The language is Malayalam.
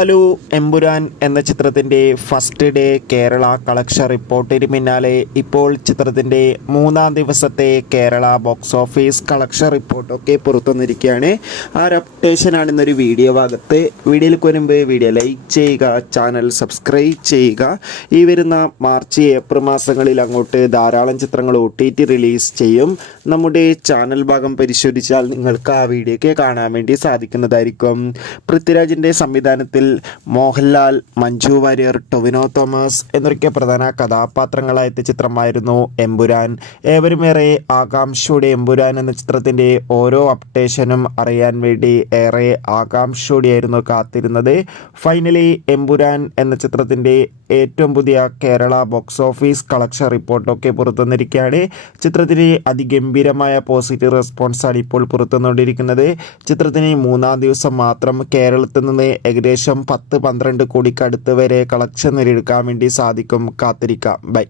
ഹലോ എമ്പുരാൻ എന്ന ചിത്രത്തിൻ്റെ ഫസ്റ്റ് ഡേ കേരള കളക്ഷൻ റിപ്പോർട്ടിന് പിന്നാലെ ഇപ്പോൾ ചിത്രത്തിൻ്റെ മൂന്നാം ദിവസത്തെ കേരള ബോക്സ് ഓഫീസ് കളക്ഷൻ റിപ്പോർട്ടൊക്കെ പുറത്തുവന്നിരിക്കുകയാണ്. ആ ഒരു അപ്ഡേഷനാണ് ഇന്നൊരു വീഡിയോ ഭാഗത്ത്. വീഡിയോയിലേക്ക് വരുമ്പോൾ വീഡിയോ ലൈക്ക് ചെയ്യുക, ചാനൽ സബ്സ്ക്രൈബ് ചെയ്യുക. ഈ വരുന്ന മാർച്ച് ഏപ്രിൽ മാസങ്ങളിൽ അങ്ങോട്ട് ധാരാളം ചിത്രങ്ങൾ OTT റിലീസ് ചെയ്യും. നമ്മുടെ ചാനൽ ഭാഗം പരിശോധിച്ചാൽ നിങ്ങൾക്ക് ആ വീഡിയോയ്ക്ക് കാണാൻ വേണ്ടി സാധിക്കുന്നതായിരിക്കും. പൃഥ്വിരാജിൻ്റെ സംവിധാനത്തിൽ മോഹൻലാൽ, മഞ്ജു വാര്യർ, ടൊവിനോ തോമസ് എന്നൊക്കെ പ്രധാന കഥാപാത്രങ്ങളായെത്തിയ ചിത്രമായിരുന്നു എമ്പുരാൻ. ഏവരുമേറെ ആകാംക്ഷയോടെ എമ്പുരാൻ എന്ന ചിത്രത്തിൻ്റെ ഓരോ അപ്ഡേഷനും അറിയാൻ വേണ്ടി ഏറെ ആകാംക്ഷയോടെയായിരുന്നു കാത്തിരുന്നത്. ഫൈനലി എമ്പുരാൻ എന്ന ചിത്രത്തിൻ്റെ ഏറ്റവും പുതിയ കേരള ബോക്സ് ഓഫീസ് കളക്ഷൻ റിപ്പോർട്ടൊക്കെ പുറത്തുവന്നിരിക്കുകയാണ്. ചിത്രത്തിന് അതിഗംഭീരമായ പോസിറ്റീവ് റെസ്പോൺസാണ് ഇപ്പോൾ പുറത്തുവന്നുകൊണ്ടിരിക്കുന്നത്. ചിത്രത്തിന് മൂന്നാം ദിവസം മാത്രം കേരളത്തിൽ നിന്ന് ഏകദേശം 10-12 കോടിക്കടുത്ത് വരെ കളക്ഷൻ നേടിയെടുക്കാൻ വേണ്ടി സാധിക്കും. കാത്തിരിക്കാം. ബൈ.